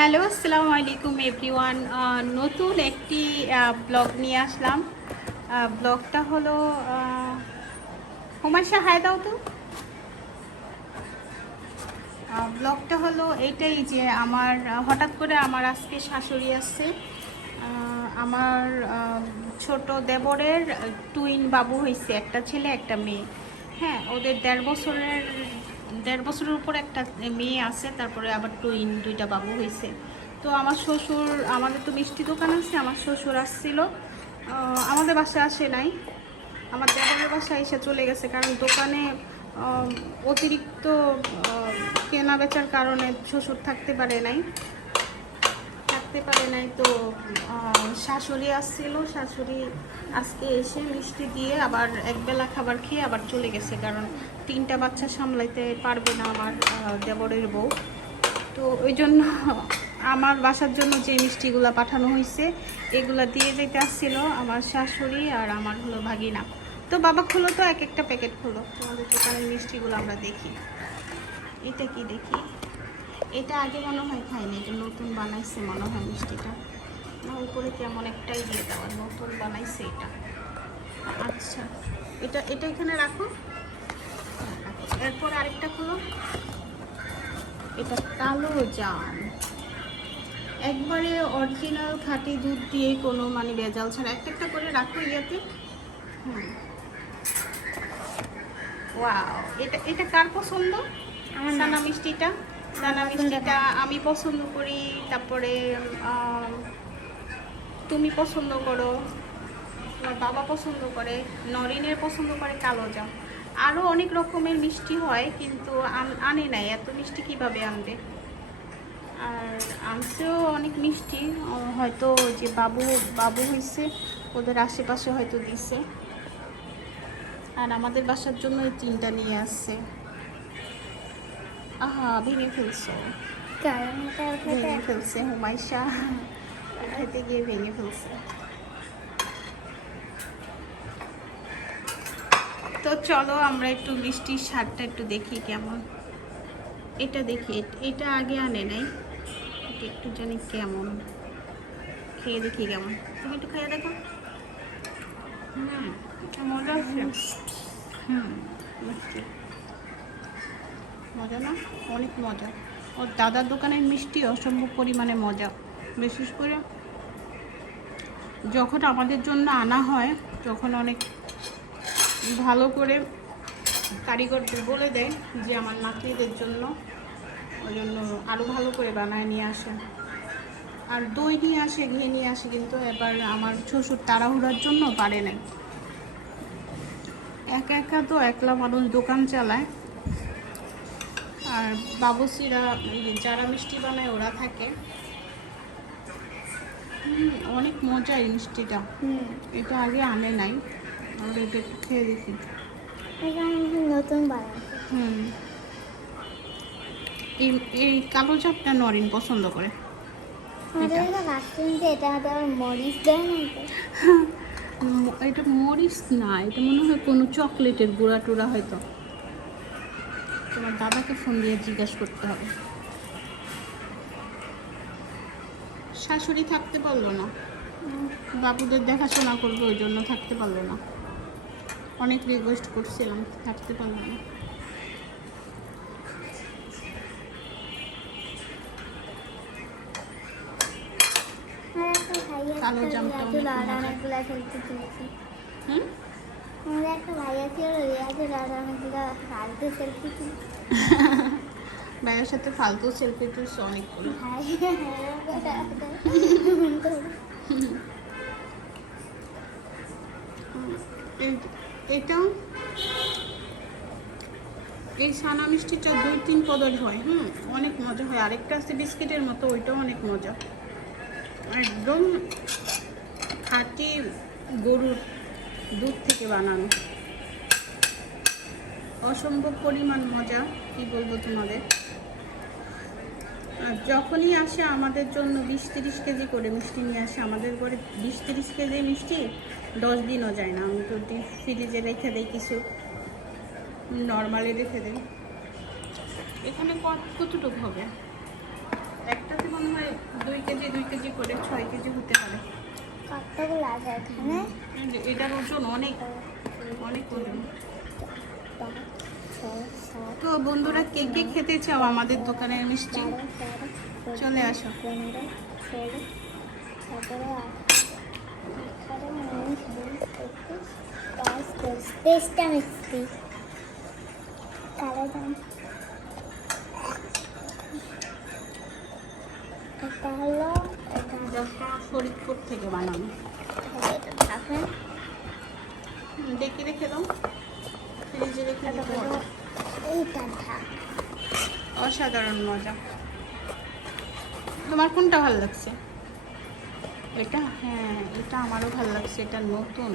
Hello আসসালামু আলাইকুম everyone. নতুন একটি ব্লগ নিয়ে আসলাম। ব্লগটা হলো আহ, হুমায়শা হায় দাও তো। ব্লগটা হলো এটাই যে আমার হঠাৎ করে আমার আজকে শাশুড়ি আসছে। আমার ছোট দেবরের টুইন বাবু হয়েছে একটা ছেলে একটা মেয়ে। হ্যাঁ ওদের দেড় বছরের দেড় বছরের উপর একটা মেয়ে আছে, তারপরে আবার টুইন দুইটা বাবু হয়েছে। তো আমার শ্বশুর, আমাদের তো মিষ্টি দোকান আছে, আমার শ্বশুর আসছিল। আমাদের বাসায় আসে নাই। আমার দেবরের বাসায় এসে চলে গেছে, কারণ দোকানে অতিরিক্ত কেনা বেচার কারণে শ্বশুর থাকতে পারে নাই। থাকতে পারে নাই তো শাশুড়ি আসছিল, শাশুড়ি আজকে এসে মিষ্টি দিয়ে আবার একবেলা খাবার খেয়ে আবার চলে গেছে, কারণ তিনটা বাচ্চা সামলাইতে পারবে না আমার দেবরের বউ। তো ওই জন্য আমার বাসার জন্য যে মিষ্টিগুলো পাঠানো হয়েছে এগুলা দিয়ে যেতে আসছিল আমার শাশুড়ি আর আমার হলো ভাগিনা। তো বাবা খুলো তো, এক একটা প্যাকেট খুলো। তোমাদের দোকানের মিষ্টিগুলো আমরা দেখি। এটা কি দেখি? এটা আগে মনে হয় খাইনি এটা নতুন বানাইছে মনে হয় মিষ্টিটা। না উপরে কেমন একটাই দিয়ে দেওয়া নতুন বানাইছে এটা। আচ্ছা এটা এটা এখানে রাখো। এরপর আরেকটা খুলো। এটা কালো জাম। একবারে অরিজিনাল খাঁটি দুধ দিয়ে কোনো মানে ভেজাল ছাড়া একটা একটা করে রাখো ইয়াতে। হুম। ওয়াও এটা এটা কার পছন্দ? আমার না। সানা মিষ্টিটা? পছন্দ মিষ্টিটা আমি পছন্দ করি, তারপরে তুমি পছন্দ করো, তোমার বাবা পছন্দ করে, নরিনের পছন্দ করে কালো জাম। আরও অনেক রকমের মিষ্টি হয়, কিন্তু আন- আনে নাই, এত মিষ্টি কীভাবে আনবে? আর আনছেও অনেক মিষ্টি হয়তো যে বাবু বাবু হয়েছে ওদের আশেপাশে হয়তো দিছে। আর আমাদের বাসার জন্য এই তিনটা নিয়ে আসছে। আহা ভেঙে ফেলছো ভেঙে ফেলছে হুমাইশা খেতে গিয়ে ভেঙে ফেলছে তো চলো আমরা একটু মিষ্টির স্বাদটা একটু দেখি কেমন। এটা দেখি এটা আগে আনে নাই। এটা একটু জানি কেমন। খেয়ে দেখি কেমন। তুমি একটু খেয়ে দেখো। হুম মজা হুম মিষ্টি। মজা না? অনেক মজা। ওর দাদার দোকানের মিষ্টি অসম্ভব পরিমাণে মজা। বিশেষ করে যখন আমাদের জন্য আনা হয় তখন অনেক ভালো করে কারিগরদের বলে দেয় যে আমার নাতনিদের জন্য, ওই জন্য আরও ভালো করে বানায় নিয়ে আসে। আর দই নিয়ে আসে, ঘি নিয়ে আসে, কিন্তু এবার আমার শ্বশুর তাড়াহুড়ার জন্য পারে নাই। একা একা তো একলা মানুষ দোকান চালায়। আর বাবুসিরা এই যারা মিষ্টি বানায় ওরা থাকে। অনেক মজা এই মিষ্টিটা। এটা আগে আনে নাই আর এটা খেয়ে দেখি। নতুন হুম। এই এই কালো চাপটা নরিন পছন্দ করে। এটা মরিচ না এটা মনে হয় কোনো চকলেটের গুঁড়া টুড়া হয়তো। তোমার দাদাকে ফোন দিয়ে জিজ্ঞাসা করতে হবে। শাশুড়ি থাকতে পারল না। বাবুদের দেখাশোনা করবে ওই জন্য থাকতে পারল না। অনেক রিকোয়েস্ট করছিলাম থাকতে পারল না। ভাই কালো জামটা রিয়াজুল অনেক ভাইয়ের সাথে ফালতু সেলফি তুলছে অনেকগুলো এটা? এই সানা মিষ্টিটা দুই তিন পদের হয়, হুম, অনেক মজা হয়। আরেকটা আছে বিস্কিটের মতো, ওইটাও অনেক মজা। একদম খাঁটি গরুর দুধ থেকে বানানো। অসম্ভব পরিমাণ মজা কি বলব তোমাদের? আর যখনই আসে আমাদের জন্য বিশ তিরিশ কেজি করে মিষ্টি নিয়ে আসে আমাদের ঘরে বিশ তিরিশ কেজি মিষ্টি দশ দিনও যায় না। আমি তো ডিপ ফ্রিজে রেখে দিই কিছু নর্মালি রেখে দিই। এখানে কত কতটুকু হবে? একটাতে মনে হয় দুই কেজি দুই কেজি করে ছয় কেজি হতে পারে। কতগুলো আছে এখানে? এটার ওজন অনেক অনেক ওজন। তো বন্ধুরা কে কে খেতে চাও? আমাদের দোকানের মিষ্টি। চলে আসো। তেইশটা মিষ্টি কালো এটা ফরিদপুর থেকে বানানো। ডেকে রেখে দাও ফ্রিজে রেখে এটা দিতে হলো পারো। অসাধারণ মজা। তোমার কোনটা ভালো লাগছে? এটা? হ্যাঁ এটা আমারও ভালো লাগছে এটা নতুন।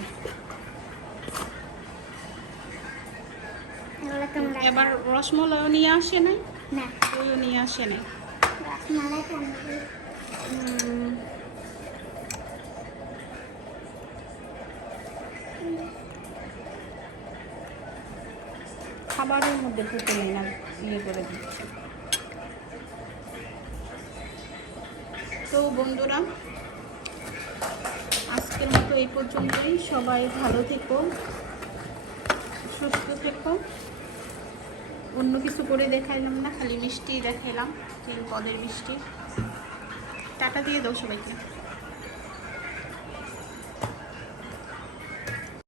এবার রসমলাইও নিয়ে আসে নাই? না। ওইও নিয়ে আসে নাই? খাবারের মধ্যে ঢুকে নেই না ইয়ে করে দিচ্ছে। তো বন্ধুরা, আজকের মতো এই পর্যন্তই। সবাই ভালো থেকো, সুস্থ থেকো। অন্য কিছু করে দেখাইলাম না, খালি মিষ্টি দেখাইলাম, তিন পদের মিষ্টি। টাটা দিয়ে দাও সবাইকে।